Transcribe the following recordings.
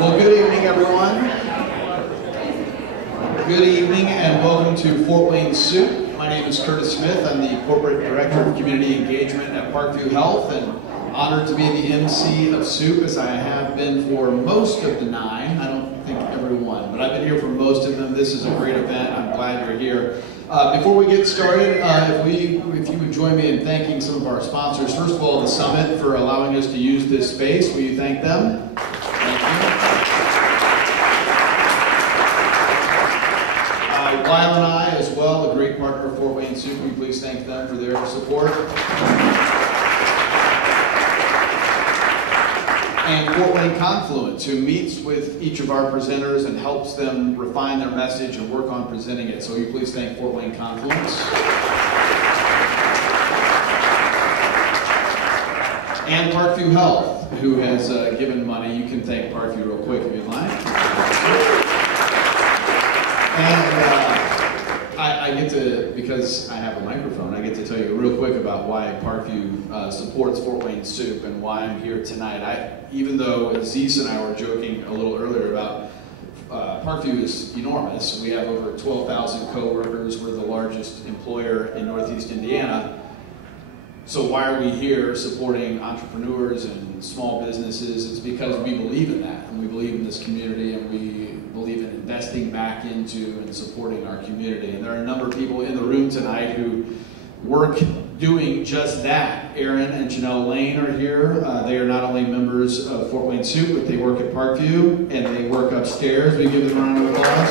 Well, good evening, everyone. Good evening and welcome to Fort Wayne Soup. My name is Curtis Smith. I'm the Corporate Director of Community Engagement at Parkview Health, and honored to be the MC of Soup, as I have been for most of the 9. I don't think everyone, but I've been here for most of them. This is a great event. I'm glad you're here. Before we get started, if you would join me in thanking some of our sponsors. First of all, the Summit for allowing us to use this space. Will you thank them? Thank you. Lyle and I, as well, a great partner of Fort Wayne Soup. Will you please thank them for their support? And Fort Wayne Confluence, who meets with each of our presenters and helps them refine their message and work on presenting it. So will you please thank Fort Wayne Confluence. And Parkview Health, who has given money. You can thank Parkview real quick if you'd like. And I get to, because I have a microphone, I get to tell you real quick about why Parkview supports Fort Wayne Soup and why I'm here tonight. Even though Zeus and I were joking a little earlier about Parkview is enormous. We have over 12,000 co-workers. We're the largest employer in Northeast Indiana. So why are we here supporting entrepreneurs and small businesses? It's because we believe in that, and we believe in this community, and we believe in investing back into and supporting our community. And there are a number of people in the room tonight who work doing just that. Aaron and Janelle Lane are here. They are not only members of Fort Wayne Soup, but they work at Parkview, and they work upstairs. We give them a round of applause.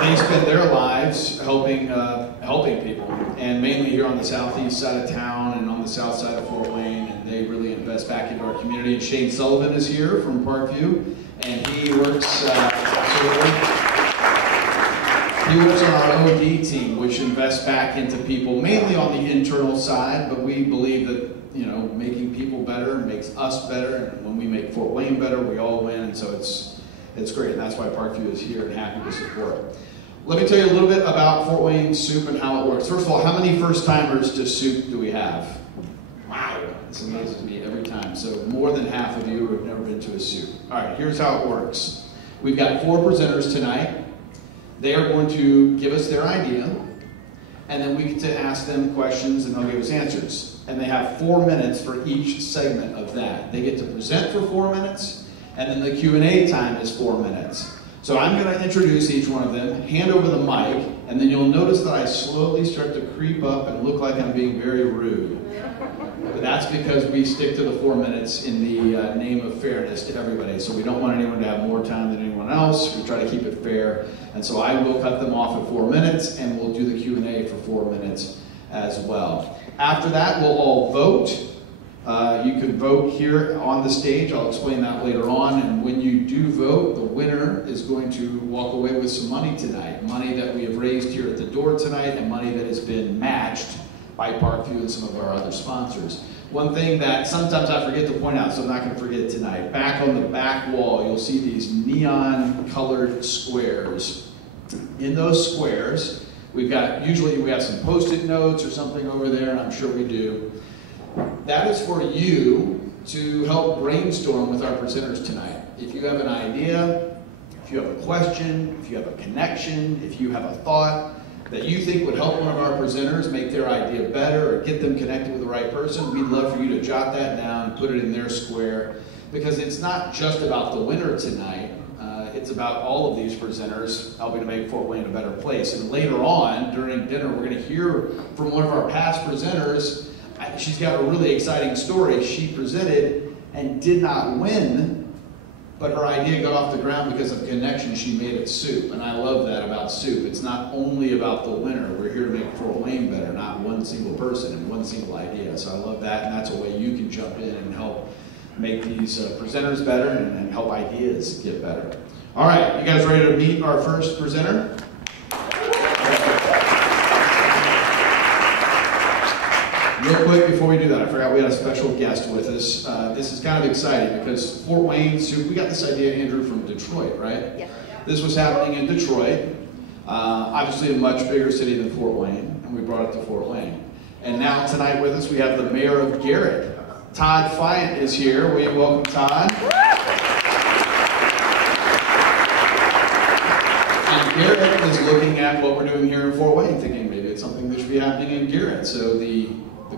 They spend their lives helping people, and mainly here on the southeast side of town and on the south side of Fort Wayne, and they really invest back into our community. And Shane Sullivan is here from Parkview, and he works on our OD team, which invests back into people, mainly on the internal side, but we believe that, you know, making people better makes us better, and when we make Fort Wayne better, we all win, and so it's great, and that's why Parkview is here and happy to support. Let me tell you a little bit about Fort Wayne Soup and how it works. First of all, how many first-timers to Soup do we have? Wow, this amazes me every time. So more than half of you have never been to a soup. All right, here's how it works. We've got 4 presenters tonight. They are going to give us their idea, and then we get to ask them questions, and they'll give us answers. And they have 4 minutes for each segment of that. They get to present for 4 minutes, and then the Q&A time is 4 minutes. So I'm going to introduce each one of them, hand over the mic, and then you'll notice that I slowly start to creep up and look like I'm being very rude. But that's because we stick to the 4 minutes in the name of fairness to everybody. So we don't want anyone to have more time than anyone else. We try to keep it fair. And so I will cut them off at 4 minutes, and we'll do the Q&A for 4 minutes as well. After that, we'll all vote. You can vote here on the stage. I'll explain that later on. And when you do vote, the winner is going to walk away with some money tonight. Money that we have raised here at the door tonight, and money that has been matched by Parkview and some of our other sponsors. One thing that sometimes I forget to point out, so I'm not going to forget tonight. Back on the back wall, you'll see these neon-colored squares. In those squares, usually we have some Post-it notes or something over there, and I'm sure we do. That is for you to help brainstorm with our presenters tonight. If you have an idea, if you have a question, if you have a connection, if you have a thought that you think would help one of our presenters make their idea better or get them connected with the right person, we'd love for you to jot that down and put it in their square, because it's not just about the winner tonight. It's about all of these presenters helping to make Fort Wayne a better place. And later on, during dinner, we're going to hear from one of our past presenters. She's got a really exciting story. She presented and did not win, but her idea got off the ground because of the connection she made at Soup. And I love that about Soup. It's not only about the winner. We're here to make Fort Wayne better, not one single person and one single idea. So I love that, and that's a way you can jump in and help make these presenters better and help ideas get better. All right, you guys ready to meet our first presenter? Real quick before we do that, I forgot we had a special guest with us. This is kind of exciting because Fort Wayne Soup, we got this idea, Andrew, from Detroit, right? Yeah. This was happening in Detroit, obviously a much bigger city than Fort Wayne, and we brought it to Fort Wayne. And now tonight with us we have the mayor of Garrett, Todd Fiant is here. We welcome Todd. And Garrett is looking at what we're doing here in Fort Wayne, thinking maybe it's something that should be happening in Garrett. So the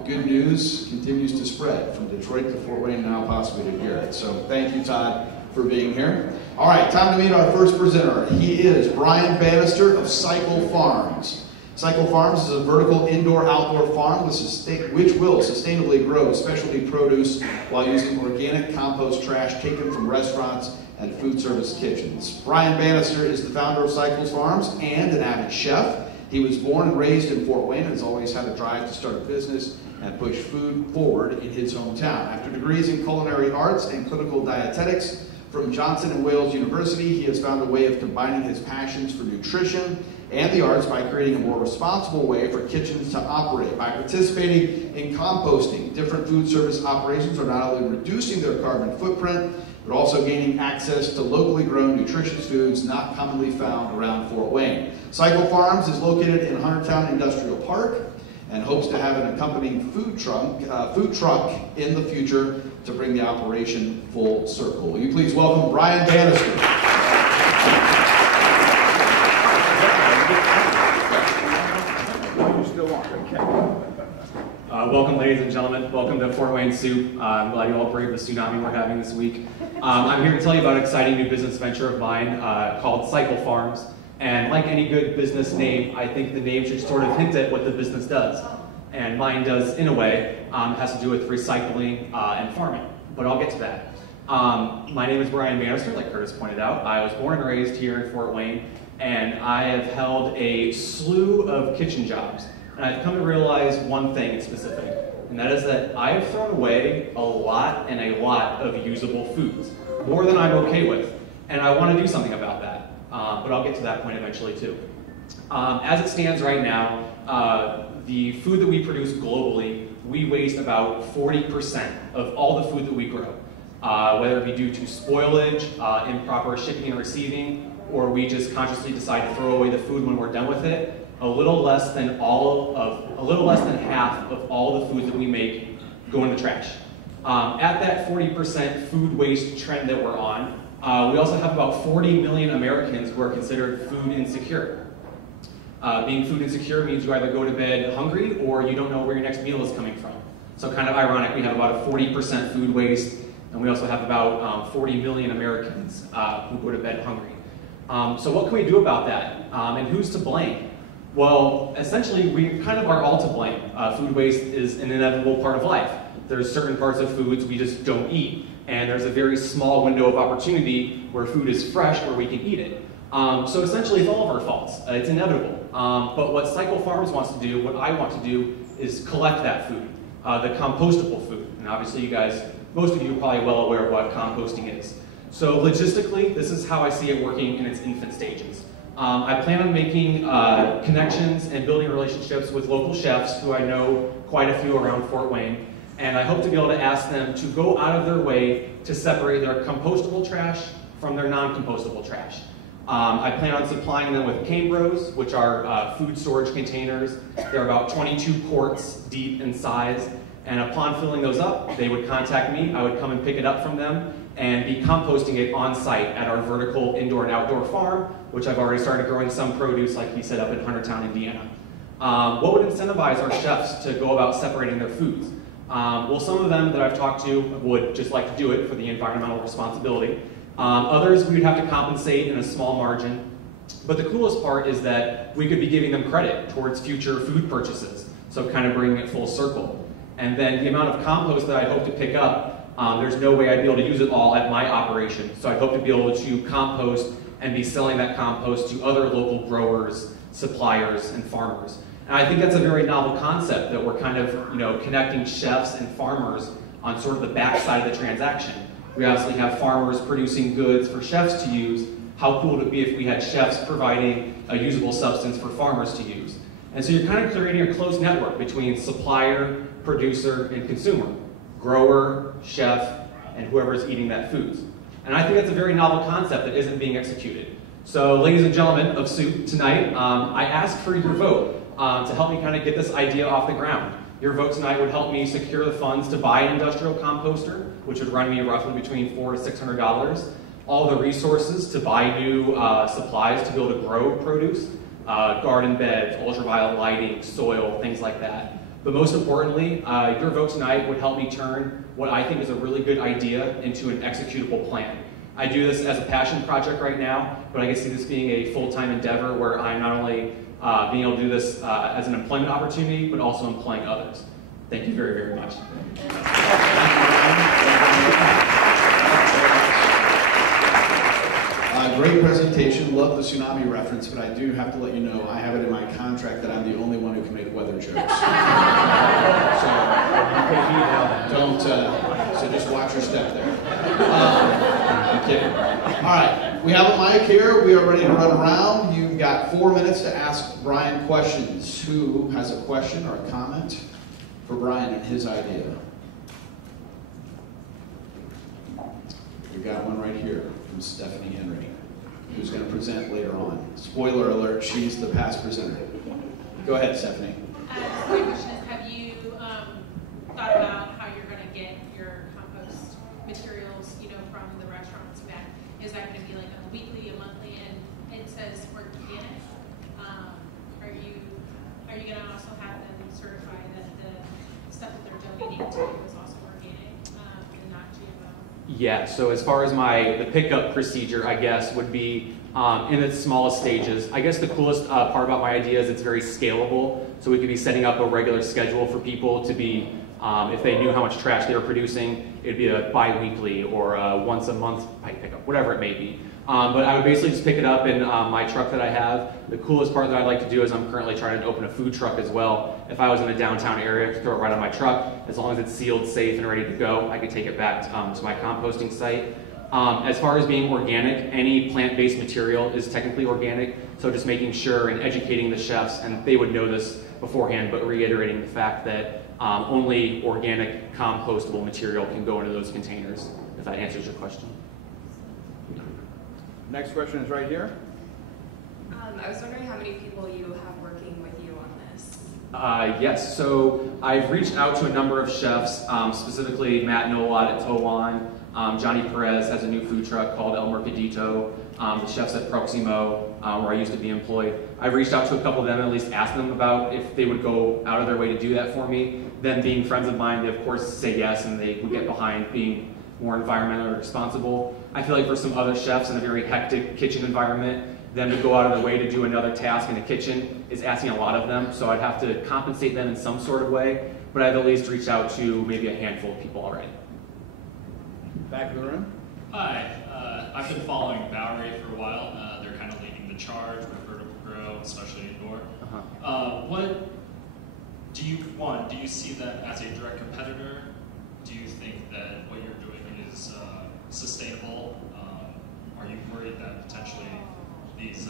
good news continues to spread from Detroit to Fort Wayne, now possibly to Garrett. So thank you, Todd, for being here. All right, time to meet our first presenter. He is Brian Bannister of Cycle Farms. Cycle Farms is a vertical indoor-outdoor farm which will sustainably grow specialty produce while using organic compost trash taken from restaurants and food service kitchens. Brian Bannister is the founder of Cycle Farms and an avid chef. He was born and raised in Fort Wayne and has always had a drive to start a business and push food forward in his hometown. After degrees in culinary arts and clinical dietetics from Johnson & Wales University, he has found a way of combining his passions for nutrition and the arts by creating a more responsible way for kitchens to operate. By participating in composting, different food service operations are not only reducing their carbon footprint, but also gaining access to locally grown nutritious foods not commonly found around Fort Wayne. Cycle Farms is located in Huntertown Industrial Park and hopes to have an accompanying food truck in the future to bring the operation full circle. Will you please welcome Brian Bannister? Welcome, ladies and gentlemen. Welcome to Fort Wayne Soup. I'm glad you all braved the tsunami we're having this week. I'm here to tell you about an exciting new business venture of mine called Cycle Farms. And like any good business name, I think the name should sort of hint at what the business does. And mine does, in a way, has to do with recycling and farming. But I'll get to that. My name is Brian Bannister, like Curtis pointed out. I was born and raised here in Fort Wayne, and I have held a slew of kitchen jobs. And I've come to realize one thing in specific, and that is that I have thrown away a lot of usable foods, more than I'm okay with, and I want to do something about that, but I'll get to that point eventually too. As it stands right now, the food that we produce globally, we waste about 40% of all the food that we grow, whether it be due to spoilage, improper shipping and receiving, or we just consciously decide to throw away the food when we're done with it. A little less than half of all the food that we make go in the trash. At that 40% food waste trend that we're on, we also have about 40 million Americans who are considered food insecure. Being food insecure means you either go to bed hungry or you don't know where your next meal is coming from. So kind of ironic, we have about a 40% food waste, and we also have about 40 million Americans who go to bed hungry. So what can we do about that? And who's to blame? Well, essentially, we kind of are all to blame. Food waste is an inevitable part of life. There's certain parts of foods we just don't eat, and there's a very small window of opportunity where food is fresh where we can eat it. So essentially, it's all of our faults. It's inevitable. But what Cycle Farms wants to do, what I want to do, is collect that food, the compostable food. And obviously, most of you are probably well aware of what composting is. So logistically, this is how I see it working in its infant stages. I plan on making connections and building relationships with local chefs who I know quite a few around Fort Wayne, and I hope to be able to ask them to go out of their way to separate their compostable trash from their non-compostable trash. I plan on supplying them with cane bros, which are food storage containers. They're about 22 quarts deep in size, and upon filling those up, they would contact me. I would come and pick it up from them and be composting it on site at our vertical indoor and outdoor farm, which I've already started growing some produce, like he said, up in Huntertown, Indiana. What would incentivize our chefs to go about separating their foods? Well, some of them that I've talked to would just like to do it for the environmental responsibility. Others we would have to compensate in a small margin. But the coolest part is that we could be giving them credit towards future food purchases, so kind of bringing it full circle. And then the amount of compost that I hope to pick up, there's no way I'd be able to use it all at my operation. So I hope to be able to compost and be selling that compost to other local growers, suppliers, and farmers. And I think that's a very novel concept that we're kind of, connecting chefs and farmers on sort of the backside of the transaction. We obviously have farmers producing goods for chefs to use. How cool would it be if we had chefs providing a usable substance for farmers to use? And so you're kind of creating a close network between supplier, producer, and consumer. Grower, chef, and whoever's eating that food. And I think that's a very novel concept that isn't being executed. So ladies and gentlemen of Soup, tonight, I ask for your vote to help me kind of get this idea off the ground. Your vote tonight would help me secure the funds to buy an industrial composter, which would run me roughly between $400 to $600. All the resources to buy new supplies to be able to grow produce, garden beds, ultraviolet lighting, soil, things like that. But most importantly, your vote tonight would help me turn what I think is a really good idea into an executable plan. I do this as a passion project right now, but I can see this being a full-time endeavor where I'm not only being able to do this as an employment opportunity, but also employing others. Thank you very, very much. Great presentation. Love the tsunami reference, but I do have to let you know I have it in my contract that I'm the only one who can make weather jokes. So just watch your step there. I'm kidding. All right, we have a mic here. We are ready to run around. You've got 4 minutes to ask Brian questions. Who has a question or a comment for Brian and his idea? We've got one right here from Stephanie Henry, who's going to present later on. Spoiler alert, she's the past presenter. Go ahead, Stephanie. My question is, have you thought about how you're going to get your compost materials, from the restaurants back? Is that going to be like a weekly, a monthly, and it says organic? Are you going to also have them certify that the stuff that they're donating to you is also organic and not GMO? Yeah, so as far as the pickup procedure, I guess, would be in its smallest stages. I guess the coolest part about my idea is it's very scalable, so we could be setting up a regular schedule for people to be, if they knew how much trash they were producing, it'd be a bi-weekly or a once a month pickup, whatever it may be. But I would basically just pick it up in my truck that I have. The coolest part that I'd like to do is I'm currently trying to open a food truck as well. If I was in a downtown area, I could throw it right on my truck. As long as it's sealed, safe, and ready to go, I could take it back to my composting site. As far as being organic, any plant-based material is technically organic, so just making sure and educating the chefs, and they would know this beforehand, but reiterating the fact that only organic compostable material can go into those containers, if that answers your question. Next question is right here. I was wondering how many people you have working with you on this. Yes, so I've reached out to a number of chefs, specifically Matt Nolad at Towan. Johnny Perez has a new food truck called El Mercadito. The chefs at Proximo, where I used to be employed. I've reached out to a couple of them and at least asked them about if they would go out of their way to do that for me. Them being friends of mine, they of course say yes, and they would get behind being more environmentally responsible. I feel like for some other chefs in a very hectic kitchen environment, them to go out of their way to do another task in the kitchen is asking a lot of them, so I'd have to compensate them in some sort of way, but I've at least reached out to maybe a handful of people already. Back of the room. Hi, I've been following Bowery for a while. They're kind of leading the charge with vertical grow, especially indoor. What do you see that as a direct competitor? Do you think that what you're doing is sustainable? Are you worried that potentially these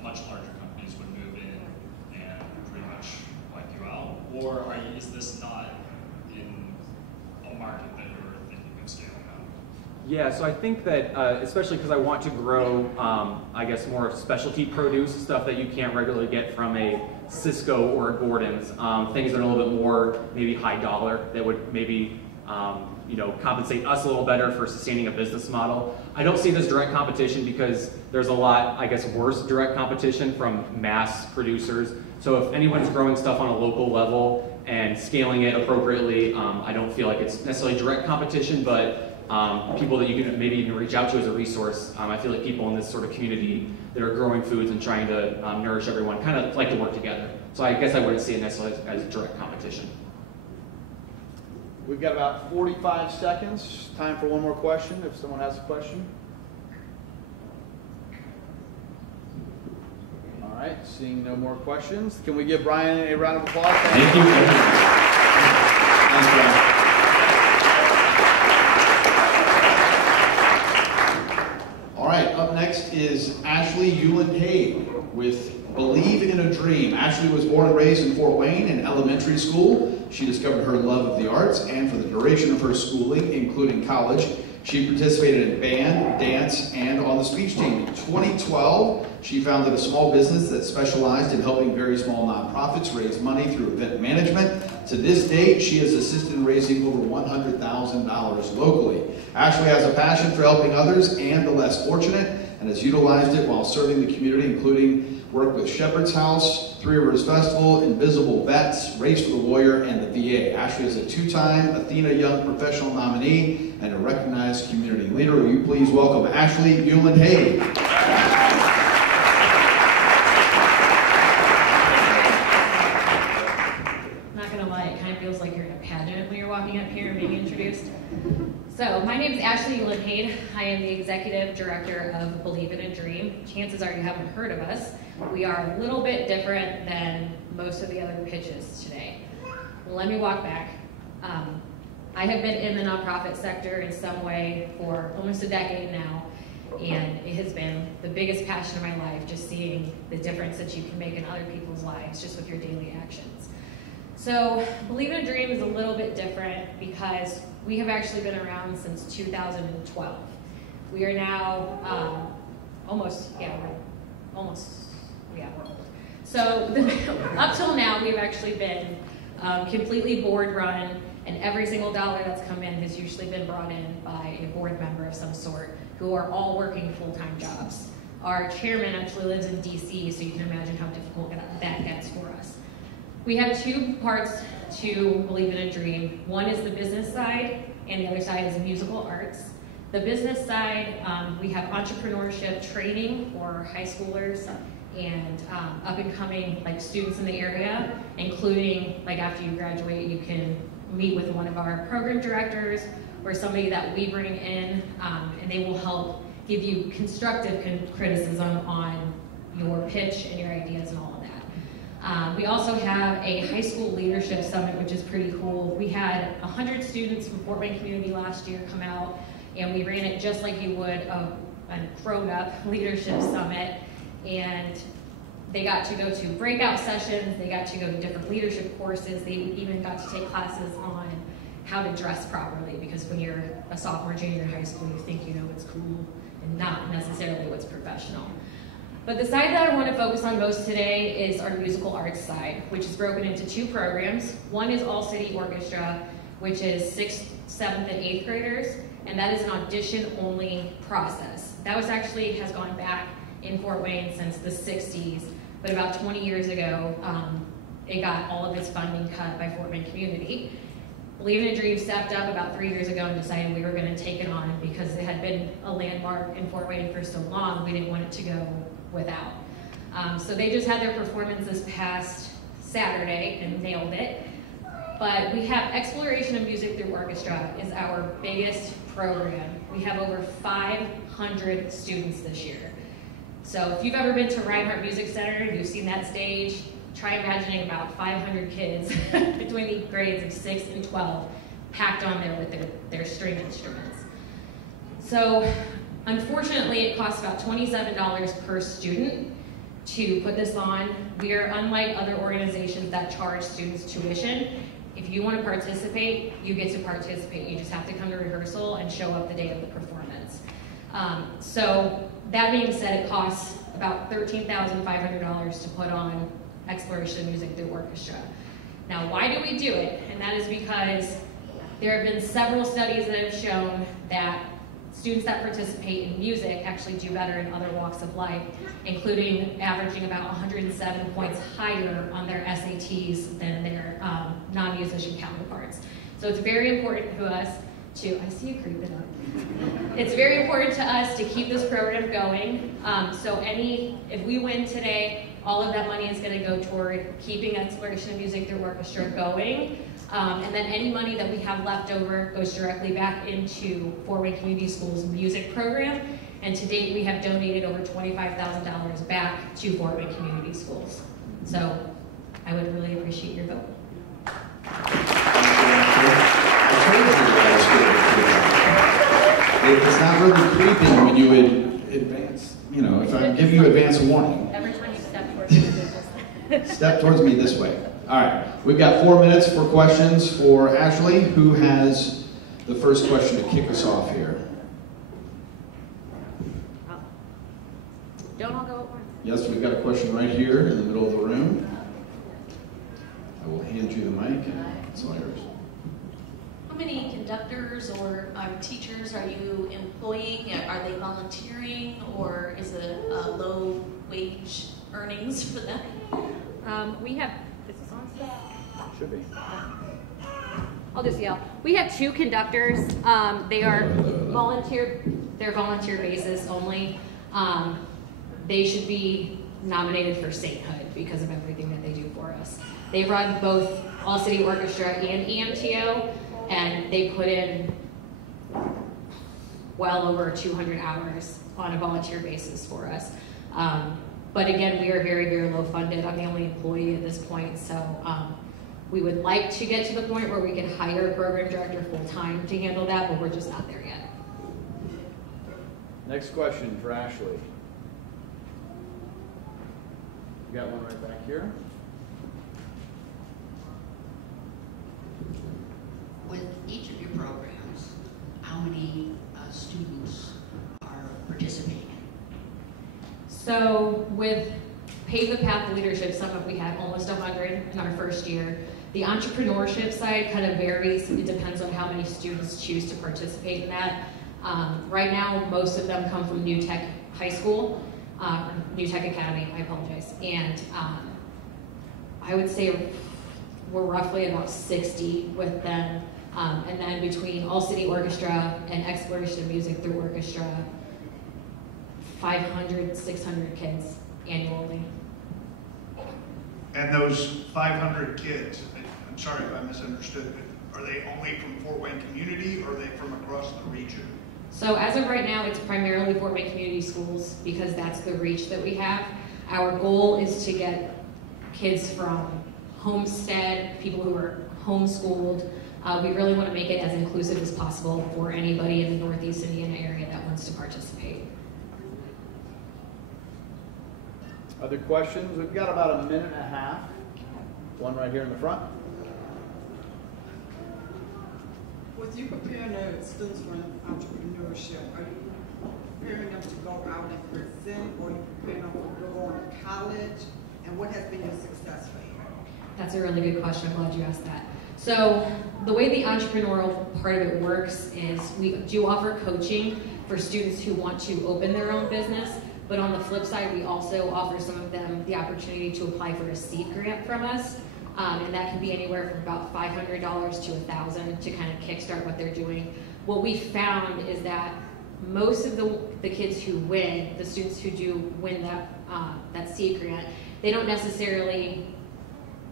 much larger companies would move in and pretty much wipe you out? Or is this not in a market that you're thinking of scaling out? Yeah, so I think that, especially because I want to grow, I guess, more specialty produce, stuff that you can't regularly get from a Cisco or a Gordon's, things that are a little bit more maybe high dollar that would maybe compensate us a little better for sustaining a business model. I don't see this direct competition because there's a lot, I guess, worse direct competition from mass producers. So if anyone's growing stuff on a local level and scaling it appropriately, I don't feel like it's necessarily direct competition, but people that you can maybe even reach out to as a resource. I feel like people in this sort of community that are growing foods and trying to nourish everyone kind of like to work together. So I guess I wouldn't see it necessarily as direct competition. We've got about 45 seconds. Time for one more question, if someone has a question. All right, seeing no more questions, can we give Brian a round of applause? Thank you. Thanks, Brian. All right, up next is Ashley Euland-Haig with Believe in a Dream. Ashley was born and raised in Fort Wayne in elementary school. She discovered her love of the arts, and for the duration of her schooling, including college, she participated in band, dance, and on the speech team. In 2012, she founded a small business that specialized in helping very small nonprofits raise money through event management, To this date, she has assisted in raising over $100,000 locally. Ashley has a passion for helping others and the less fortunate, and has utilized it while serving the community, including work with Shepherd's House, Three Rivers Festival, Invisible Vets, Race for the Warrior, and the VA. Ashley is a two-time Athena Young Professional nominee and a recognized community leader. Will you please welcome Ashley Hewland-Hay. Not gonna lie, it kind of feels like you're in a pageant when you're walking up here and being introduced. So, my name is Ashley Hewland-Hay. I am the Executive Director of Believe in a Dream. Chances are you haven't heard of us. We are a little bit different than most of the other pitches today. Let me walk back. I have been in the nonprofit sector in some way for almost a decade now, and it has been the biggest passion of my life, just seeing the difference that you can make in other people's lives just with your daily actions. So, Believe in a Dream is a little bit different because we have actually been around since 2012. We are now we're old. So up till now, we've actually been completely board run, and every single dollar that's come in has usually been brought in by a board member of some sort who are all working full-time jobs. Our chairman actually lives in DC, so you can imagine how difficult that gets for us. We have two parts to Believe in a Dream. One is the business side, and the other side is musical arts. The business side, we have entrepreneurship training for high schoolers and up-and-coming students in the area, including after you graduate, you can meet with one of our program directors or somebody that we bring in, and they will help give you constructive criticism on your pitch and your ideas and all of that. We also have a high school leadership summit, which is pretty cool. We had 100 students from Fort Wayne community last year come out, and we ran it just like you would a grown-up leadership summit. And they got to go to breakout sessions, they got to go to different leadership courses, they even got to take classes on how to dress properly, because when you're a sophomore, junior in high school, you think you know what's cool and not necessarily what's professional. But the side that I want to focus on most today is our musical arts side, which is broken into two programs. One is All City Orchestra, which is 6th, 7th, and 8th graders, and that is an audition-only process. That has gone back in Fort Wayne since the 60s, but about 20 years ago, it got all of its funding cut by Fort Wayne community. Believe in a Dream stepped up about 3 years ago and decided we were going to take it on because it had been a landmark in Fort Wayne for so long, we didn't want it to go without. So they just had their performance this past Saturday and nailed it. But we have Exploration of Music Through Orchestra is our biggest program. We have over 500 students this year. So if you've ever been to Reinhardt Music Center, you've seen that stage, try imagining about 500 kids between the grades of 6 and 12 packed on there with their string instruments. So unfortunately, it costs about $27 per student to put this on. We are unlike other organizations that charge students tuition. If you want to participate, you get to participate. You just have to come to rehearsal and show up the day of the performance. So that being said, it costs about $13,500 to put on Exploration of Music Through Orchestra. Now, why do we do it? And that is because there have been several studies that have shown that students that participate in music actually do better in other walks of life, including averaging about 107 points higher on their SATs than their non-musician counterparts. So it's very important to us to, I see you creeping up. It's very important to us to keep this program going. If we win today, all of that money is going to go toward keeping Exploration of Music Through Orchestra going. And then any money that we have left over goes directly back into Fort Wayne Community Schools music program. And to date, we have donated over $25,000 back to Fort Wayne Community Schools. So I would really appreciate your vote. It's not really creeping when you advance, if I give you advance warning. Every time you step towards me, Step towards me this way. All right, we've got 4 minutes for questions for Ashley, who has the first question to kick us off here. don't all go at once. Yes, we've got a question right here in the middle of the room. I will hand you the mic. Slayers. How many conductors or teachers are you employing? Are they volunteering, or is it low wage earnings for them? We have, is this on still? Should be. I'll just yell. We have 2 conductors. They are volunteer. They're volunteer basis only. They should be nominated for sainthood because of everything that they do for us. They run both All City Orchestra and EMTO, and they put in well over 200 hours on a volunteer basis for us. But again, we are very, very low funded. I'm the only employee at this point, so we would like to get to the point where we can hire a program director full-time to handle that, but we're just not there yet. Next question for Ashley. You got one right back here. With each of your programs, how many students are participating? So with Pave the Path Leadership Summit, we had almost 100 in our first year. The entrepreneurship side kind of varies. It depends on how many students choose to participate in that. Right now, most of them come from New Tech High School, New Tech Academy, I apologize. And I would say we're roughly about 60 with them. And then between All City Orchestra and Exploration of Music through Orchestra, 500, 600 kids annually. And those 500 kids, I'm sorry if I misunderstood, but are they only from Fort Wayne community, or are they from across the region? So as of right now, it's primarily Fort Wayne Community Schools because that's the reach that we have. Our goal is to get kids from Homestead, people who are homeschooled. We really want to make it as inclusive as possible for anybody in the Northeast Indiana area that wants to participate. Other questions? We've got about a minute and a half. One right here in the front. With you preparing the students for entrepreneurship, are you preparing them to go out and present, or are you preparing them to go on to college? And what has been your success rate? That's a really good question. I'm glad you asked that. So the way the entrepreneurial part of it works is we do offer coaching for students who want to open their own business, but on the flip side, we also offer some of them the opportunity to apply for a seed grant from us, and that can be anywhere from about $500 to $1,000 to kind of kickstart what they're doing. What we found is that most of the kids who win, the students who do win that seed grant, they don't necessarily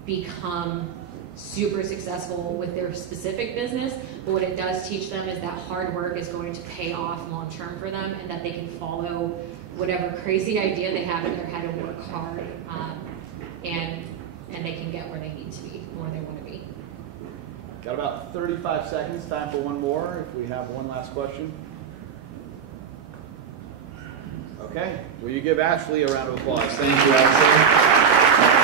become super successful with their specific business, but what it does teach them is that hard work is going to pay off long term for them, and that they can follow whatever crazy idea they have in their head and work hard, and they can get where they need to be, where they want to be. Got about 35 seconds, time for one more, if we have one last question. Okay, will you give Ashley a round of applause? Thank you, Ashley.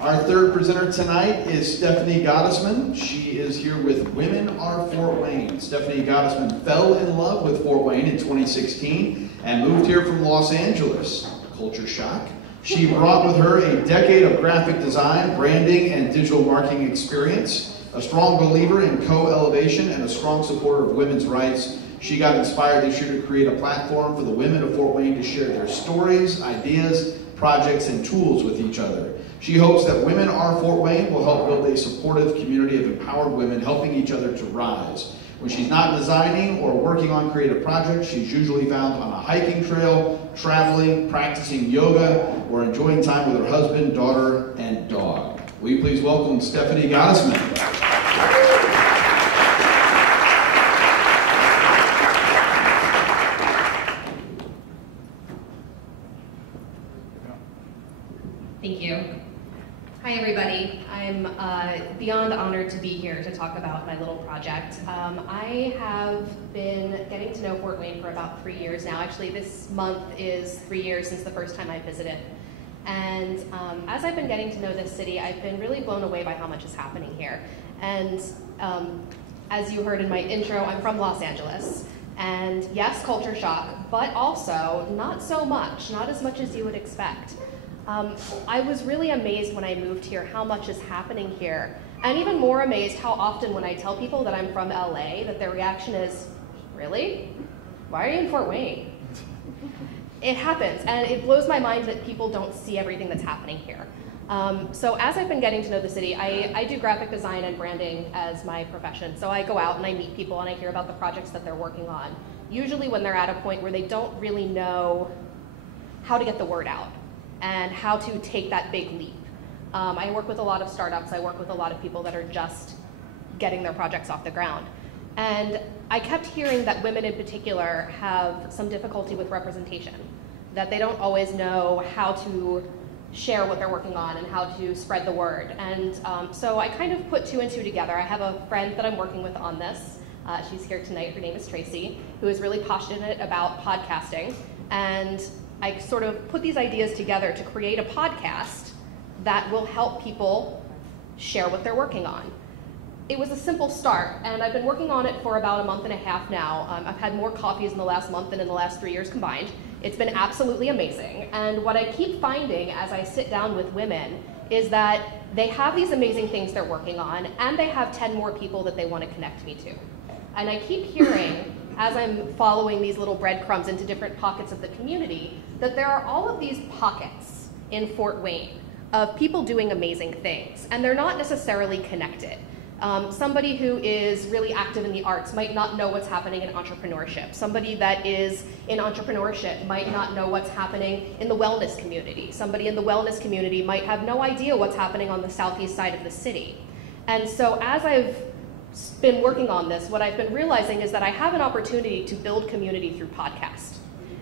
Our third presenter tonight is Stephanie Gosselin. She is here with Women Are Fort Wayne. Stephanie Gosselin fell in love with Fort Wayne in 2016 and moved here from Los Angeles. Culture shock. She brought with her a decade of graphic design, branding, and digital marketing experience. A strong believer in co-elevation and a strong supporter of women's rights, she got inspired this year to create a platform for the women of Fort Wayne to share their stories, ideas, projects, and tools with each other. She hopes that Women Are Fort Wayne will help build a supportive community of empowered women helping each other to rise. When she's not designing or working on creative projects, she's usually found on a hiking trail, traveling, practicing yoga, or enjoying time with her husband, daughter, and dog. Will you please welcome Stephanie Gosselin. Thank you. Hi, everybody. I'm beyond honored to be here to talk about my little project. I have been getting to know Fort Wayne for about 3 years now. Actually, this month is 3 years since the first time I visited. And as I've been getting to know this city, I've been really blown away by how much is happening here. And as you heard in my intro, I'm from Los Angeles. And yes, culture shock, but also not so much, not as much as you would expect. I was really amazed when I moved here how much is happening here. And even more amazed how often when I tell people that I'm from LA, that their reaction is, really? Why are you in Fort Wayne? It happens, and it blows my mind that people don't see everything that's happening here. So as I've been getting to know the city, I do graphic design and branding as my profession. So I go out and I meet people and I hear about the projects that they're working on, usually when they're at a point where they don't really know how to get the word out and how to take that big leap. I work with a lot of startups. I work with a lot of people that are just getting their projects off the ground. And I kept hearing that women in particular have some difficulty with representation, that they don't always know how to share what they're working on and how to spread the word. And so I kind of put two and two together. I have a friend that I'm working with on this. She's here tonight. Her name is Tracy, who is really passionate about podcasting. And I sort of put these ideas together to create a podcast that will help people share what they're working on. It was a simple start, and I've been working on it for about a month and a half now. I've had more coffees in the last month than in the last 3 years combined. It's been absolutely amazing. And what I keep finding as I sit down with women is that they have these amazing things they're working on, and they have 10 more people that they want to connect me to. And I keep hearing, as I'm following these little breadcrumbs into different pockets of the community, that there are all of these pockets in Fort Wayne of people doing amazing things, and they're not necessarily connected. Somebody who is really active in the arts might not know what's happening in entrepreneurship. Somebody that is in entrepreneurship might not know what's happening in the wellness community. Somebody in the wellness community might have no idea what's happening on the southeast side of the city. And so as I've been working on this, what I've been realizing is that I have an opportunity to build community through podcast.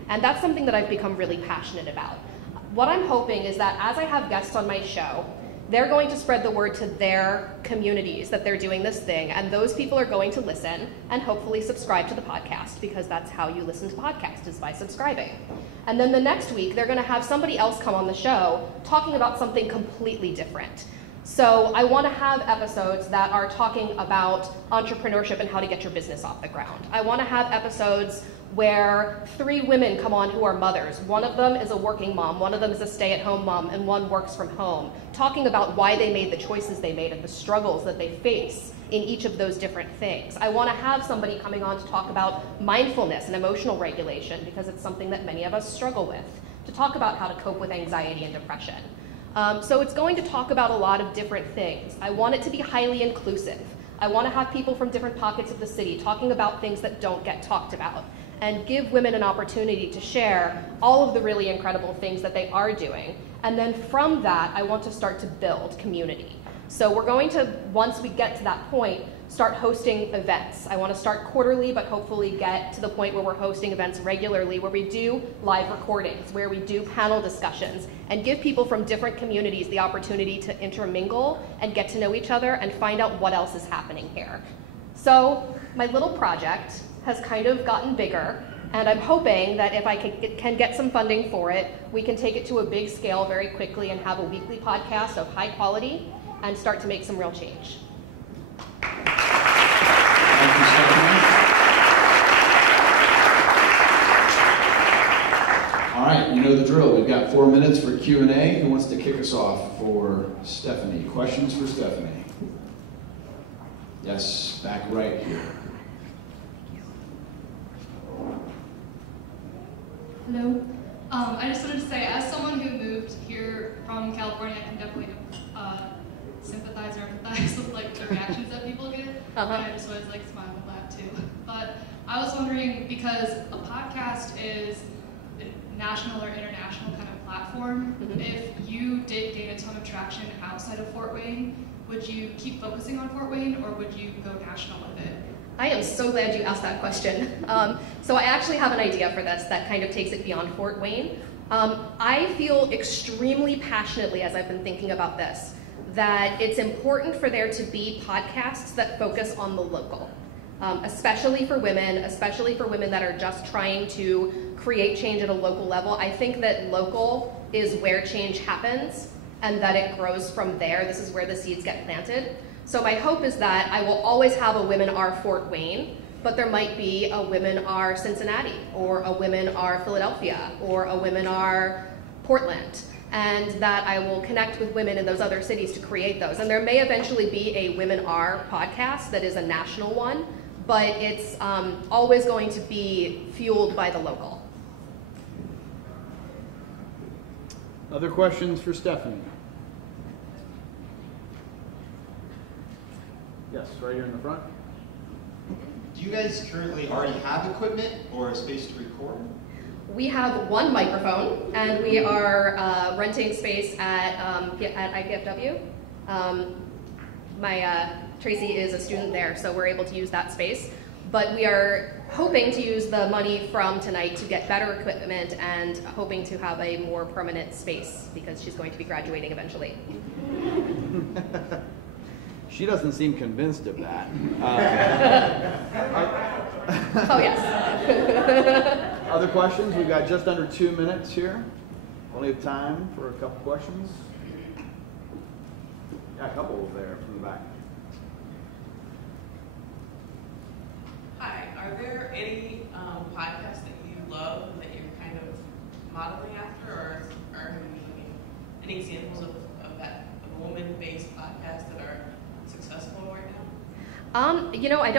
And that's something that I've become really passionate about. What I'm hoping is that as I have guests on my show, they're going to spread the word to their communities that they're doing this thing, and those people are going to listen and hopefully subscribe to the podcast, because that's how you listen to podcasts, is by subscribing. And then the next week, they're going to have somebody else come on the show talking about something completely different. So I want to have episodes that are talking about entrepreneurship and how to get your business off the ground. I want to have episodes where 3 women come on who are mothers. One of them is a working mom, one of them is a stay-at-home mom, and one works from home, talking about why they made the choices they made and the struggles that they face in each of those different things. I want to have somebody coming on to talk about mindfulness and emotional regulation, because it's something that many of us struggle with, to talk about how to cope with anxiety and depression. So it's going to talk about a lot of different things. I want it to be highly inclusive. I want to have people from different pockets of the city talking about things that don't get talked about, and give women an opportunity to share all of the really incredible things that they are doing. And then from that, I want to start to build community. So we're going to, once we get to that point, start hosting events. I want to start quarterly, but hopefully get to the point where we're hosting events regularly, where we do live recordings, where we do panel discussions, and give people from different communities the opportunity to intermingle and get to know each other and find out what else is happening here. So my little project has kind of gotten bigger, and I'm hoping that if I can get some funding for it, we can take it to a big scale very quickly and have a weekly podcast of high quality and start to make some real change. Thank you, Stephanie. All right, you know the drill. We've got 4 minutes for Q&A. Who wants to kick us off for Stephanie? Questions for Stephanie? Yes, back right here. Hello. I just wanted to say, as someone who moved here from California, I can definitely sympathize or empathize with like the reactions that people get. And I just always like smile and laugh too. But I was wondering, because a podcast is a national or international kind of platform, if you did gain a ton of traction outside of Fort Wayne, would you keep focusing on Fort Wayne, or would you go national with it? I am so glad you asked that question. So I actually have an idea for this that kind of takes it beyond Fort Wayne. I feel extremely passionately, as I've been thinking about this, that it's important for there to be podcasts that focus on the local, especially for women that are just trying to create change at a local level. I think that local is where change happens, and that it grows from there. This is where the seeds get planted. So my hope is that I will always have a Women Are Fort Wayne, but there might be a Women Are Cincinnati, or a Women Are Philadelphia, or a Women Are Portland. and that I will connect with women in those other cities to create those. And there may eventually be a Women Are podcast that is a national one, but it's always going to be fueled by the local. Other questions for Stephanie? Yes, right here in the front. Do you guys currently already have equipment or a space to record? We have one microphone, and we are renting space at IPFW. Tracy is a student there, so we're able to use that space. But we are hoping to use the money from tonight to get better equipment and hoping to have a more permanent space because she's going to be graduating eventually. She doesn't seem convinced of that. Oh, yes. Other questions? We've got just under 2 minutes here. Only have time for a couple questions. Yeah, a couple over there from the back. Hi, are there any podcasts that you love that you're kind of modeling after, or have you any examples of woman-based podcasts that are successful right now? You know, I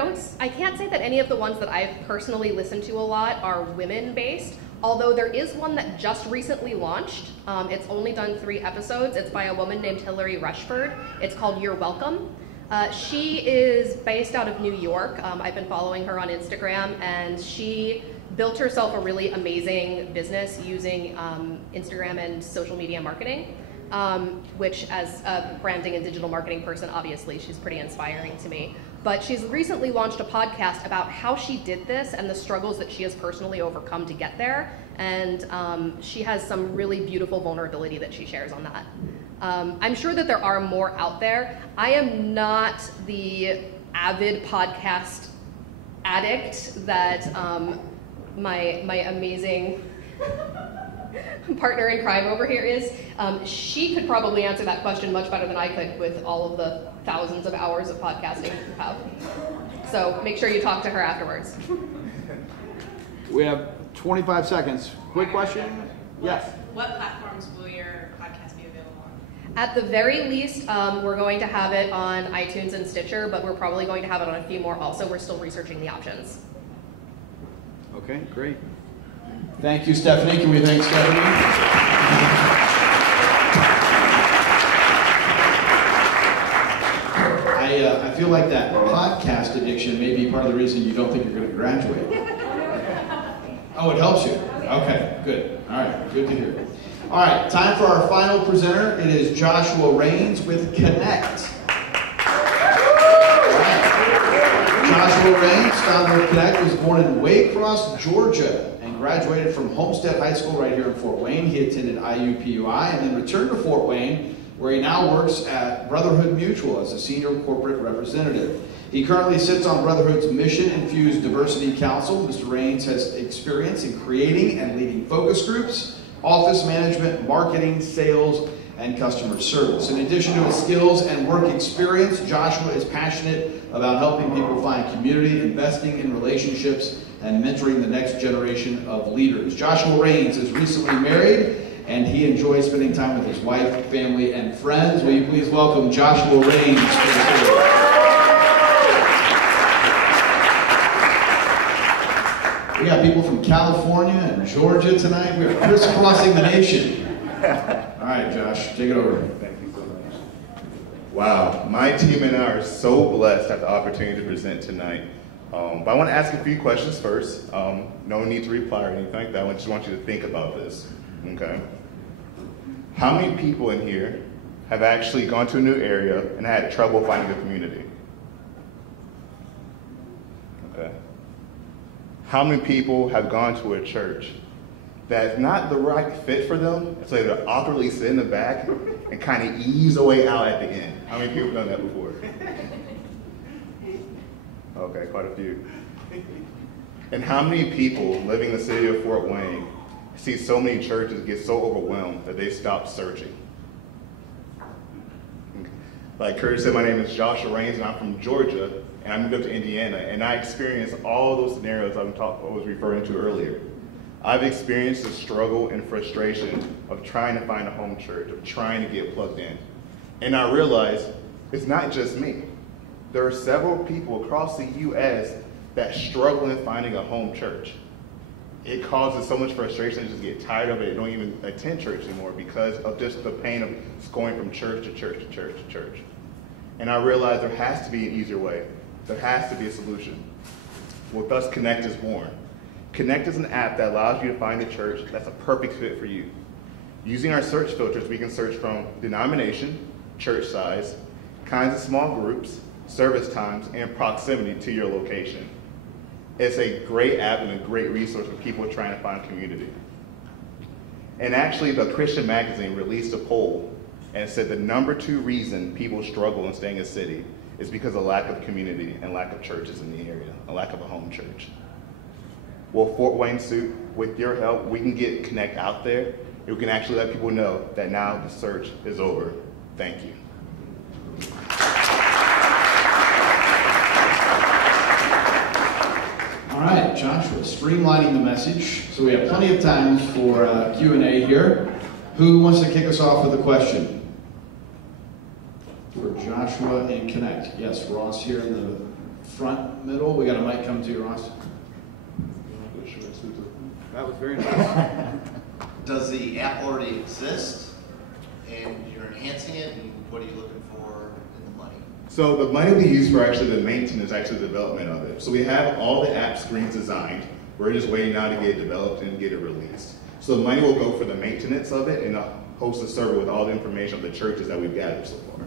can't say that any of the ones that I've personally listened to a lot are women-based, although there is one that just recently launched. It's only done 3 episodes. It's by a woman named Hillary Rushford. It's called You're Welcome. She is based out of New York. I've been following her on Instagram, and she built herself a really amazing business using Instagram and social media marketing, which as a branding and digital marketing person, obviously she's pretty inspiring to me. But she's recently launched a podcast about how she did this and the struggles that she has personally overcome to get there. And she has some really beautiful vulnerability that she shares on that. I'm sure that there are more out there. I am not the avid podcast addict that my amazing partner in crime over here is. She could probably answer that question much better than I could with all of the thousands of hours of podcasting you have. So make sure you talk to her afterwards. We have 25 seconds. Quick question? Yes. What platforms will your podcast be available on? At the very least, we're going to have it on iTunes and Stitcher, but we're probably going to have it on a few more also. We're still researching the options. Okay, great. Thank you, Stephanie. Can we thank Stephanie? I feel like that podcast addiction may be part of the reason you don't think you're going to graduate. Oh, it helps you. Okay, good. All right, good to hear. All right, time for our final presenter. It is Joshua Raines with Connect. Joshua Raines, founder of Connect, was born in Waycross, Georgia, and graduated from Homestead High School right here in Fort Wayne. He attended IUPUI and then returned to Fort Wayne, where he now works at Brotherhood Mutual as a senior corporate representative. He currently sits on Brotherhood's Mission-Infused Diversity Council. Mr. Raines has experience in creating and leading focus groups, office management, marketing, sales, and customer service. In addition to his skills and work experience, Joshua is passionate about helping people find community, investing in relationships, and mentoring the next generation of leaders. Joshua Raines is recently married, and he enjoys spending time with his wife, family, and friends. Will you please welcome Joshua Raines to the stage? We got people from California and Georgia tonight. We are crisscrossing the nation. All right, Josh, take it over. Thank you so much. Wow, my team and I are so blessed to have the opportunity to present tonight. But I want to ask a few questions first. No need to reply or anything like that. I just want you to think about this. Okay. How many people in here have actually gone to a new area and had trouble finding a community? Okay. How many people have gone to a church that's not the right fit for them, so they awkwardly sit in the back and kind of ease their way out at the end? How many people have done that before? Okay, quite a few. And how many people living in the city of Fort Wayne see so many churches get so overwhelmed that they stop searching? Like Kurt said, my name is Joshua Raines, and I'm from Georgia, and I moved up to Indiana, and I experienced all those scenarios I was referring to earlier. I've experienced the struggle and frustration of trying to find a home church, of trying to get plugged in. And I realized it's not just me. There are several people across the U.S. that struggle in finding a home church. It causes so much frustration to just get tired of it and don't even attend church anymore because of just the pain of going from church to church to church to church. And I realized there has to be an easier way. There has to be a solution. Well, thus Connect is born. Connect is an app that allows you to find a church that's a perfect fit for you. Using our search filters, we can search from denomination, church size, kinds of small groups, service times, and proximity to your location. It's a great app and a great resource for people trying to find community. And actually, the Christian Magazine released a poll and it said the #2 reason people struggle in staying in a city is because of lack of community and lack of churches in the area, a lack of a home church. Well, Fort Wayne Soup, with your help, we can get Connect out there. And we can actually let people know that now the search is over. Thank you. All right, Joshua, streamlining the message. So we have plenty of time for Q&A here. Who wants to kick us off with a question? For Joshua and Connect. Yes, Ross here in the front middle. We got a mic coming to you, Ross. That was very nice. Does the app already exist and you're enhancing it, and what are you looking for in the money? So the money we use for actually the maintenance, actually the development of it. So we have all the app screens designed. We're just waiting now to get it developed and get it released. So the money will go for the maintenance of it and host a server with all the information of the churches that we've gathered so far.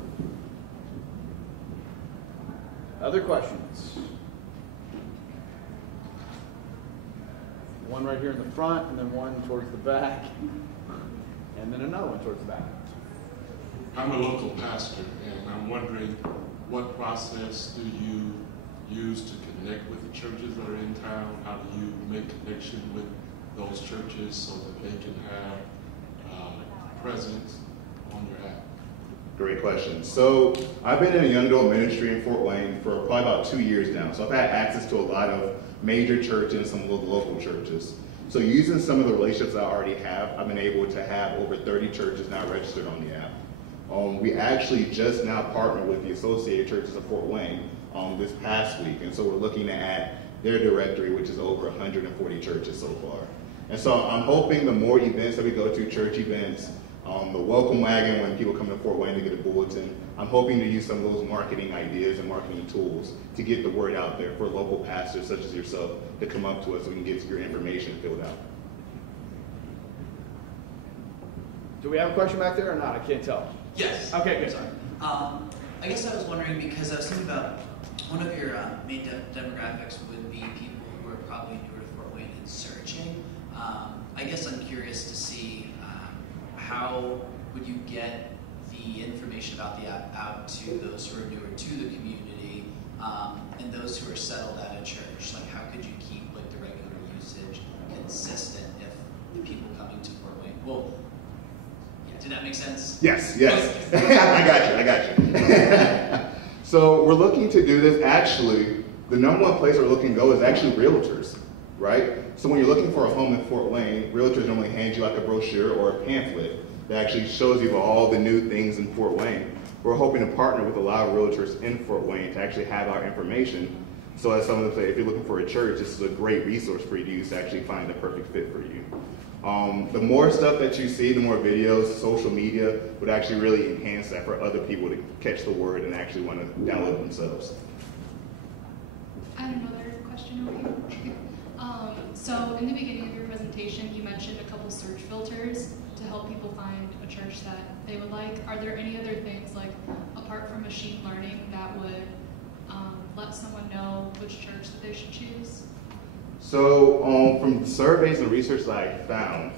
Other questions? One right here in the front, and then one towards the back, and then another one towards the back. I'm a local pastor, and I'm wondering what process do you use to connect with the churches that are in town? How do you make connection with those churches so that they can have presence on your app? Great question. So I've been in a young adult ministry in Fort Wayne for probably about 2 years now. So I've had access to a lot of major churches and some local churches. So using some of the relationships I already have, I've been able to have over 30 churches now registered on the app. We actually just now partnered with the Associated Churches of Fort Wayne this past week. And so we're looking to add their directory, which is over 140 churches so far. And so I'm hoping the more events that we go to, church events, the welcome wagon when people come to Fort Wayne to get a bulletin, I'm hoping to use some of those marketing ideas and marketing tools to get the word out there for local pastors such as yourself to come up to us so we can get your information filled out. Do we have a question back there or not? I can't tell. Yes. Okay, good. Sorry. I guess I was wondering because I was thinking about one of your main demographics would be people who are probably newer to Fort Wayne and searching. I guess I'm curious to see how would you get the information about the app out to those who are newer to the community and those who are settled at a church? Like, how could you keep like the regular usage consistent if the people coming to Fort Wayne? Well, yeah, did that make sense? Yes. I got you. So we're looking to do this. Actually, the #1 place we're looking to go is actually realtors, right? So when you're looking for a home in Fort Wayne, realtors normally hand you like a brochure or a pamphlet that actually shows you all the new things in Fort Wayne. We're hoping to partner with a lot of realtors in Fort Wayne to actually have our information. So as someone would say, if you're looking for a church, this is a great resource for you to use to actually find the perfect fit for you. The more stuff that you see, the more videos, social media would actually really enhance that for other people to catch the word and actually want to download it themselves. I have another question over here. So in the beginning of your presentation, you mentioned a couple search filters to help people find a church that they would like. Are there any other things, like apart from machine learning, that would let someone know which church that they should choose? So from surveys and research that I found,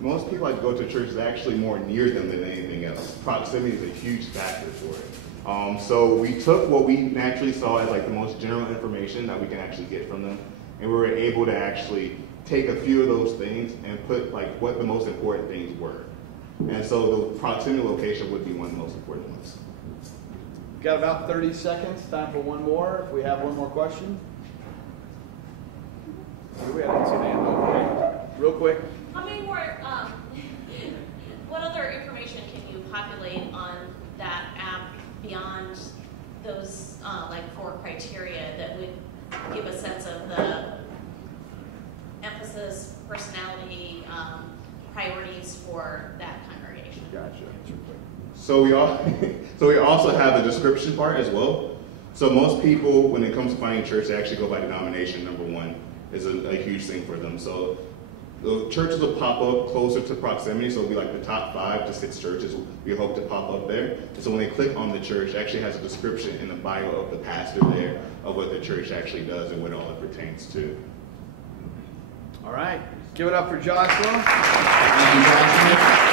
most people that go to church is actually more near them than anything else. Proximity is a huge factor for it. So we took what we naturally saw as like the most general information that we can actually get from them, and we were able to actually take a few of those things and put like what the most important things were. And so the proximity location would be one of the most important ones. Got about 30 seconds, time for one more. If we have one more question. I didn't see the hand over. real quick. How many more, what other information can you populate on that app beyond those like 4 criteria that would give a sense of the emphasis, personality, priorities for that congregation? Gotcha. So we also have a description part as well. So most people, when it comes to finding church, they actually go by denomination. Number one is a huge thing for them. So the churches will pop up closer to proximity, so it'll be like the top 5 to 6 churches we hope to pop up there. And so when they click on the church, it actually has a description in the bio of the pastor there of what the church actually does and what all it pertains to. All right, give it up for Joshua. Thank you, Joshua.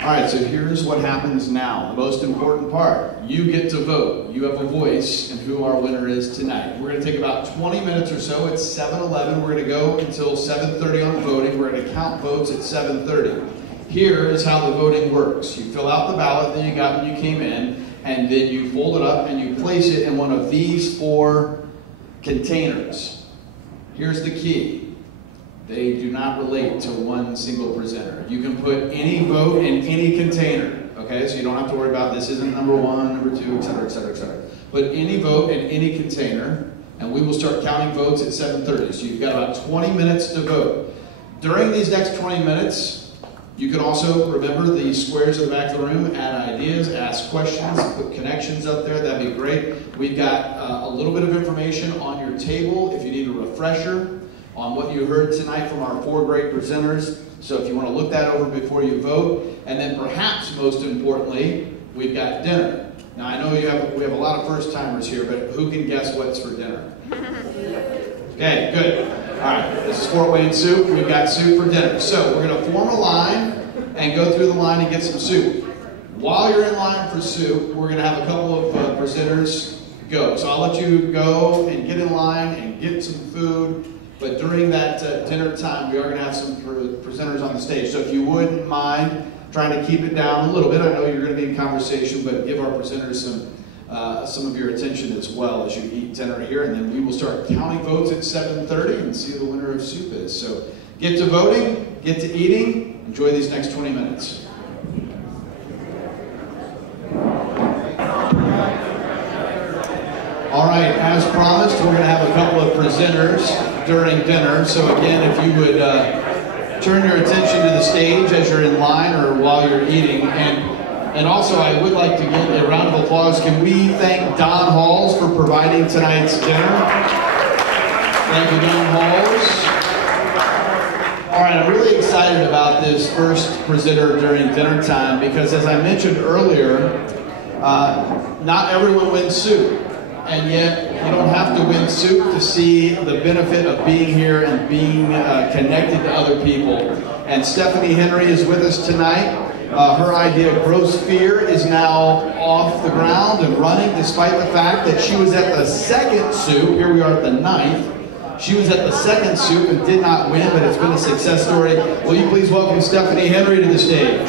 All right, so here's what happens now. The most important part. You get to vote. You have a voice in who our winner is tonight. We're going to take about 20 minutes or so. It's 7:11. We're going to go until 7:30 on voting. We're going to count votes at 7:30. Here is how the voting works. You fill out the ballot that you got when you came in, and then you fold it up and you place it in one of these 4 containers. Here's the key. They do not relate to one single presenter. You can put any vote in any container, okay? So you don't have to worry about this isn't number 1, number 2, et cetera, et cetera, et cetera. Put any vote in any container, and we will start counting votes at 7:30. So you've got about 20 minutes to vote. During these next 20 minutes, you can also remember the squares in the back of the room, add ideas, ask questions, put connections up there. That'd be great. We've got a little bit of information on your table if you need a refresher on what you heard tonight from our 4 great presenters. So if you want to look that over before you vote. And then perhaps most importantly, we've got dinner. Now I know we have a lot of first timers here, but who can guess what's for dinner? Okay, good. All right, this is Fort Wayne soup. We've got soup for dinner. So we're going to form a line and go through the line and get some soup. While you're in line for soup, we're going to have a couple of presenters go. So I'll let you go and get in line and get some food. But during that dinner time, we are going to have some presenters on the stage. So if you wouldn't mind trying to keep it down a little bit, I know you're going to be in conversation, but give our presenters some of your attention as well as you eat dinner here. And then we will start counting votes at 7:30 and see who the winner of soup is. So get to voting, get to eating, enjoy these next 20 minutes. All right, as promised, we're going to have a couple of presenters during dinner. So again, if you would turn your attention to the stage as you're in line or while you're eating. And also, I would like to give a round of applause. Can we thank Don Halls for providing tonight's dinner? Thank you, Don Halls. All right, I'm really excited about this first presenter during dinner time because, as I mentioned earlier, not everyone wins soup. And yet, you don't have to win soup to see the benefit of being here and being connected to other people. And Stephanie Henry is with us tonight. Her idea, Gross Fear, is now off the ground and running, despite the fact that she was at the second soup. Here we are at the 9th. She was at the second soup and did not win, but it's been a success story. Will you please welcome Stephanie Henry to the stage?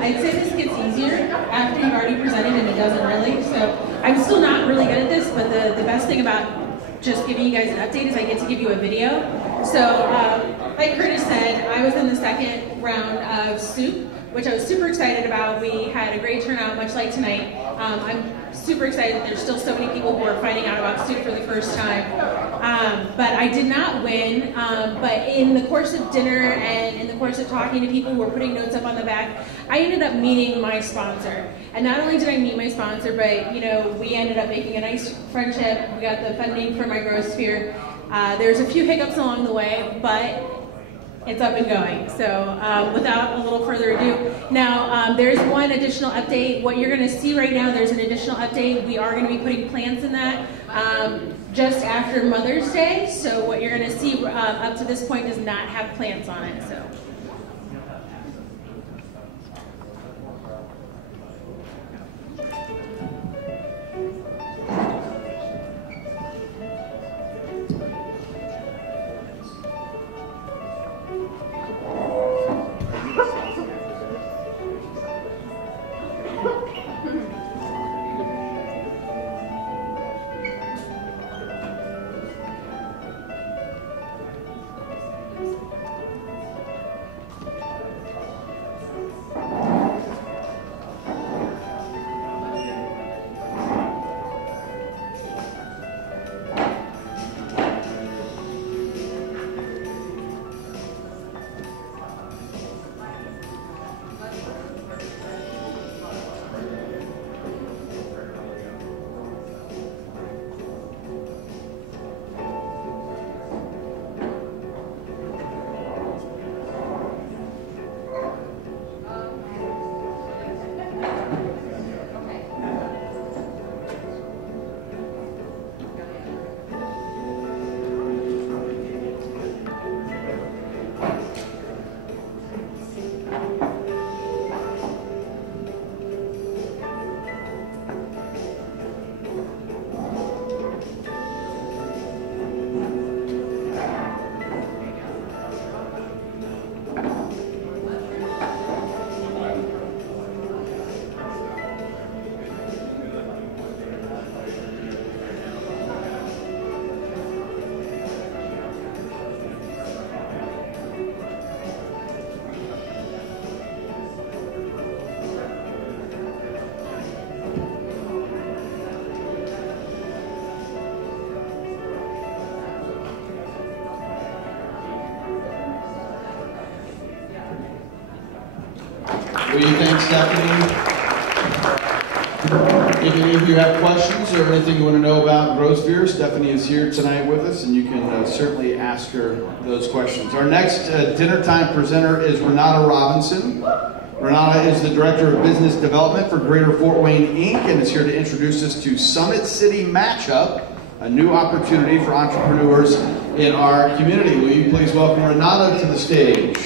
I'd say this gets easier after you've already presented, and it doesn't really. So I'm still not really good at this, but the best thing about just giving you guys an update is I get to give you a video. So like Curtis said, I was in the second round of soup, which I was super excited about. We had a great turnout, much like tonight. I'm super excited that there's still so many people who are finding out about soup for the first time. But I did not win. But in the course of dinner and in the course of talking to people who were putting notes up on the back, I ended up meeting my sponsor. And not only did I meet my sponsor, but we ended up making a nice friendship. We got the funding for my Gross Fear. There's a few hiccups along the way, but it's up and going. So without a little further ado, now there's one additional update. What you're going to see right now, there's an additional update. We are going to be putting plants in that just after Mother's Day. So what you're going to see up to this point does not have plants on it. So. Will you thank Stephanie? If any of you have questions or anything you want to know about Grossphere, Stephanie is here tonight with us, and you can certainly ask her those questions. Our next dinner time presenter is Renata Robinson. Renata is the Director of Business Development for Greater Fort Wayne, Inc., and is here to introduce us to Summit City Matchup, a new opportunity for entrepreneurs in our community. Will you please welcome Renata to the stage?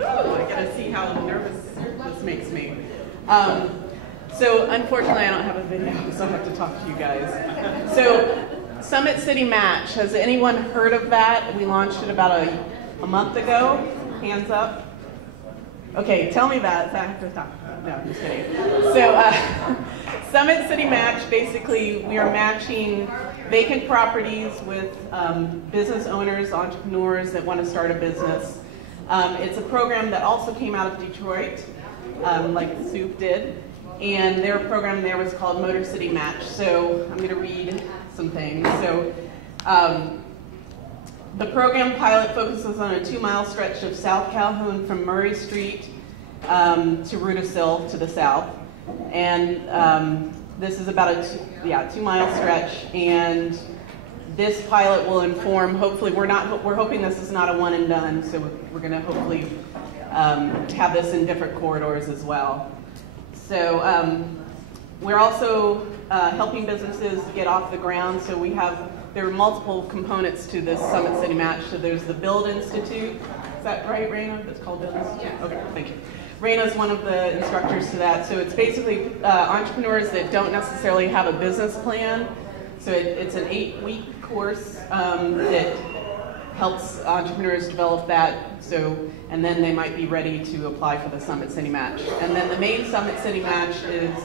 I gotta see how nervous this makes me. So unfortunately I don't have a video, so I have to talk to you guys. So Summit City Match, has anyone heard of that? We launched it about a month ago. Hands up. Okay, tell me about it. I have to talk. No, I'm just kidding. So Summit City Match, basically we are matching vacant properties with business owners, entrepreneurs that want to start a business. It's a program that also came out of Detroit, like Soup did, and their program there was called Motor City Match. So I'm going to read some things. So the program pilot focuses on a 2-mile stretch of South Calhoun from Murray Street to Rudisill to the south, and this is about a 2-mile stretch, and this pilot will inform, hopefully we're hoping this is not a one and done, so we're going to hopefully have this in different corridors as well. So we're also helping businesses get off the ground, so there are multiple components to this Summit City Match. So there's the Build Institute. Is that right, Raina? It's called Build Institute? Yeah. Okay, thank you. Raina's one of the instructors to that. So it's basically entrepreneurs that don't necessarily have a business plan. So it's an 8-week course that helps entrepreneurs develop that. And then they might be ready to apply for the Summit City Match. And then the main Summit City Match is,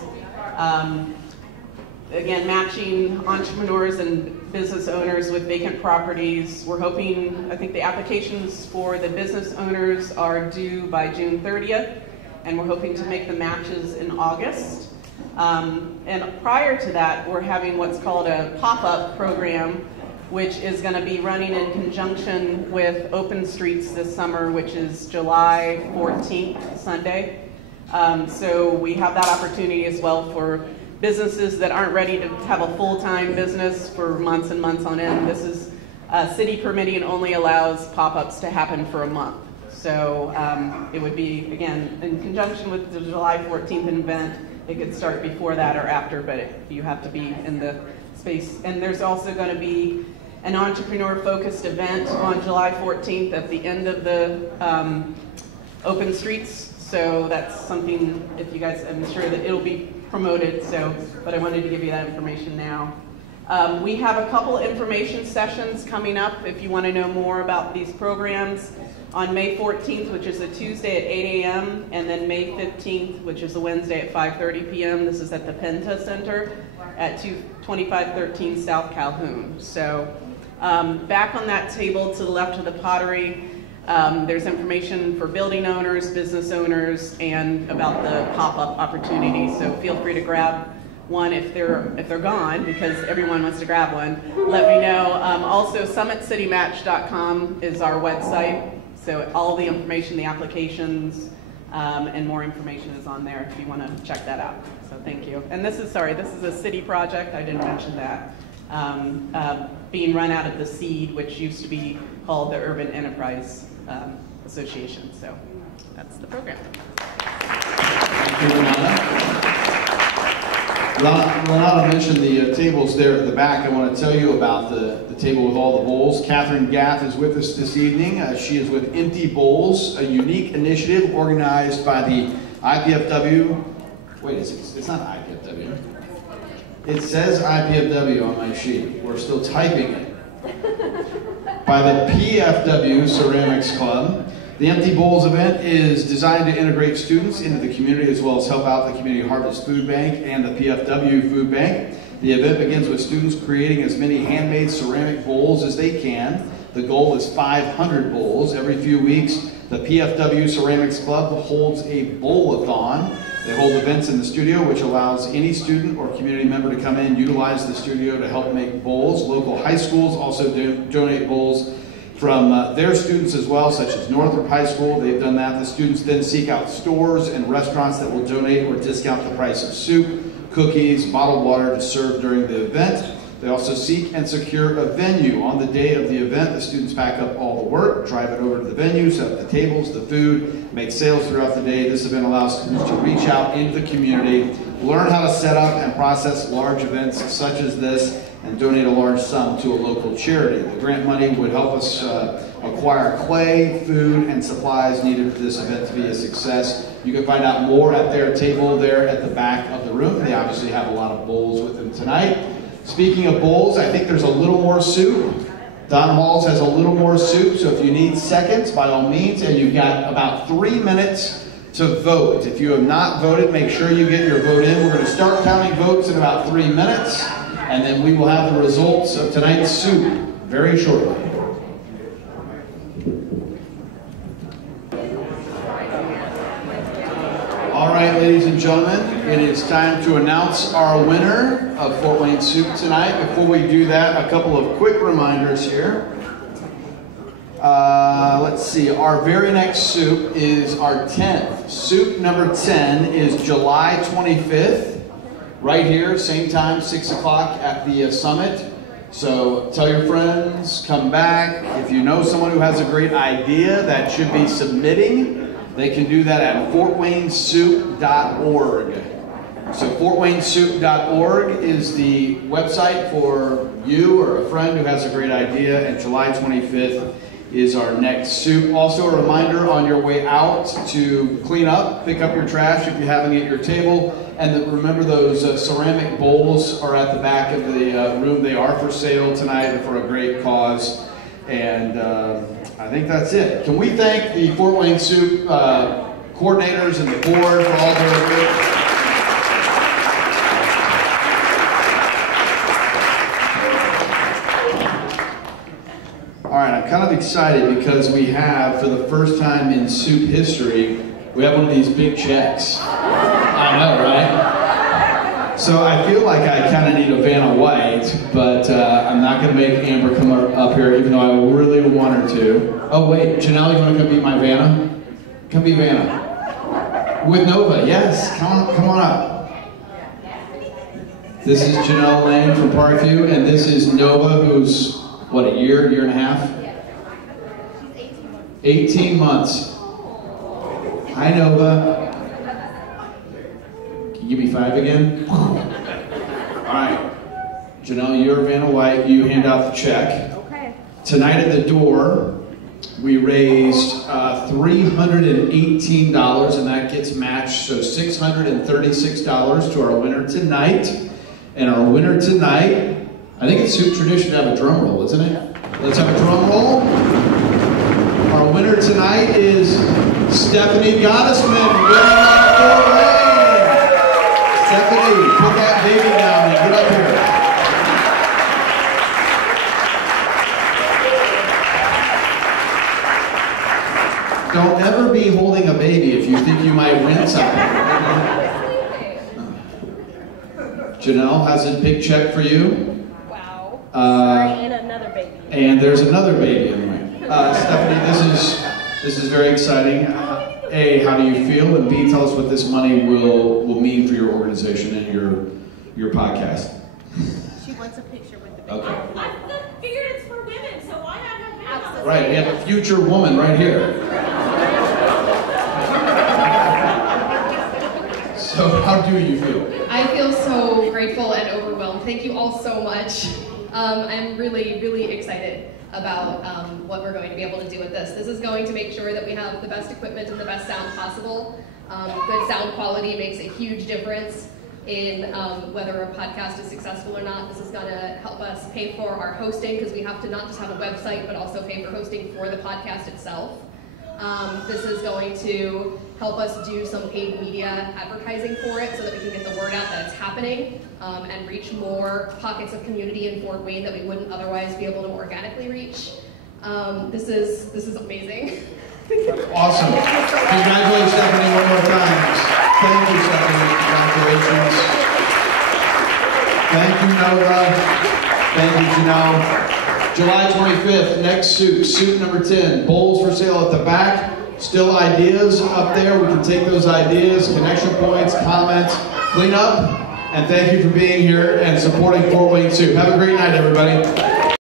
again, matching entrepreneurs and business owners with vacant properties. We're hoping, I think the applications for the business owners are due by June 30th, and we're hoping to make the matches in August. And prior to that, we're having what's called a pop-up program, which is going to be running in conjunction with Open Streets this summer, which is July 14th, Sunday. So we have that opportunity as well for businesses that aren't ready to have a full-time business for months and months on end. This is city permitting only allows pop-ups to happen for a month. So it would be, again, in conjunction with the July 14th event. It could start before that or after, but you have to be in the space. And there's also going to be an entrepreneur-focused event on July 14th at the end of the Open Streets. So that's something, if you guys, I'm sure that it'll be promoted, but I wanted to give you that information now. We have a couple information sessions coming up if you want to know more about these programs. On May 14th, which is a Tuesday at 8 a.m., and then May 15th, which is a Wednesday at 5:30 p.m. This is at the Penta Center at 2513 South Calhoun. So back on that table to the left of the pottery, there's information for building owners, business owners, and about the pop-up opportunity. So feel free to grab one if they're gone, because everyone wants to grab one. Let me know. Also, summitcitymatch.com is our website. So all the information, the applications, and more information is on there if you want to check that out. So thank you. And this is a city project. I didn't mention that. Being run out of the SEED, which used to be called the Urban Enterprise Association. So that's the program. Thank you, Renata. Renata mentioned the tables there at the back. I want to tell you about the table with all the bowls. Catherine Gaff is with us this evening. She is with Empty Bowls, a unique initiative organized by the IPFW. Wait, it's not IPFW. It says IPFW on my sheet. We're still typing it. By the PFW Ceramics Club. The Empty Bowls event is designed to integrate students into the community as well as help out the Community Harvest Food Bank and the PFW Food Bank. The event begins with students creating as many handmade ceramic bowls as they can. The goal is 500 bowls. Every few weeks, the PFW Ceramics Club holds a bowl-a-thon. They hold events in the studio, which allows any student or community member to come in and utilize the studio to help make bowls. Local high schools also donate bowls from their students as well, such as Northrop High School. They've done that. The students then seek out stores and restaurants that will donate or discount the price of soup, cookies, bottled water to serve during the event. They also seek and secure a venue. On the day of the event, the students pack up all the work, drive it over to the venue, set up the tables, the food, make sales throughout the day. This event allows students to reach out into the community, learn how to set up and process large events such as this, and donate a large sum to a local charity. The grant money would help us acquire clay, food, and supplies needed for this event to be a success. You can find out more at their table there at the back of the room. They obviously have a lot of bowls with them tonight. Speaking of bowls, I think there's a little more soup. Don Halls has a little more soup, so if you need seconds, by all means, and you've got about 3 minutes to vote. If you have not voted, make sure you get your vote in. We're going to start counting votes in about 3 minutes, and then we will have the results of tonight's soup very shortly. All right, ladies and gentlemen, it is time to announce our winner of Fort Wayne Soup tonight. Before we do that, a couple of quick reminders here. Let's see, our very next soup is our 10th. Soup number 10 is July 25th, right here, same time, 6 o'clock at the summit. So tell your friends, come back. If you know someone who has a great idea that should be submitting, they can do that at fortwaynesoup.org. So fortwaynesoup.org is the website for you or a friend who has a great idea, and July 25th is our next soup. Also a reminder on your way out to clean up, pick up your trash if you have any at your table, and remember those ceramic bowls are at the back of the room. They are for sale tonight and for a great cause. And I think that's it. Can we thank the Fort Wayne Soup coordinators and the board for all their work? All right, I'm kind of excited because we have, for the first time in soup history, we have one of these big checks. I know, right? So I feel like I kind of need a Vanna White, but I'm not going to make Amber come up here, even though I really want her to. Oh wait, Janelle, you want to come be my Vanna? Come be Vanna. With Nova, yes, come on up. This is Janelle Lane from Parkview, and this is Nova, who's, what, a year and a half? 18 months. Hi, Nova. Can you give me 5 again? All right. Janelle, you're Vanna White. You hand out the check. Okay. Tonight at the door, we raised $318, and that gets matched, so $636 to our winner tonight. And our winner tonight, I think it's soup tradition to have a drum roll, isn't it? Let's have a drum roll. Our winner tonight is Stephanie Gosselin, winning our Fort Wayne. Stephanie, put that baby down and get up here. Don't ever be holding a baby if you think you might win something. Janelle has a big check for you. Wow. Sorry, and another baby. And there's another baby in the way. Stephanie, this is very exciting. A, how do you feel? And B, tell us what this money will mean for your organization and your podcast. She wants a picture with the baby. Okay. I figured it's for women, so why not have men? Right, we have a future woman right here. So how do you feel? I feel so grateful and overwhelmed. Thank you all so much. I'm really, really excited about what we're going to be able to do with this. This is going to make sure that we have the best equipment and the best sound possible. Good sound quality makes a huge difference in whether a podcast is successful or not. This is going to help us pay for our hosting, because we have to not just have a website, but also pay for hosting for the podcast itself. This is going to help us do some paid media advertising for it so that we can get the word out that it's happening and reach more pockets of community in Fort Wayne that we wouldn't otherwise be able to organically reach. This is amazing. Awesome. Congratulations, Stephanie, one more time. Thank you, Stephanie. Congratulations. Thank you, Nova. Thank you, Janelle. July 25th, next suit number 10. Bowls for sale at the back. Still ideas up there. We can take those ideas, connection points, comments, clean up. And thank you for being here and supporting Fort Wayne Soup. Have a great night, everybody.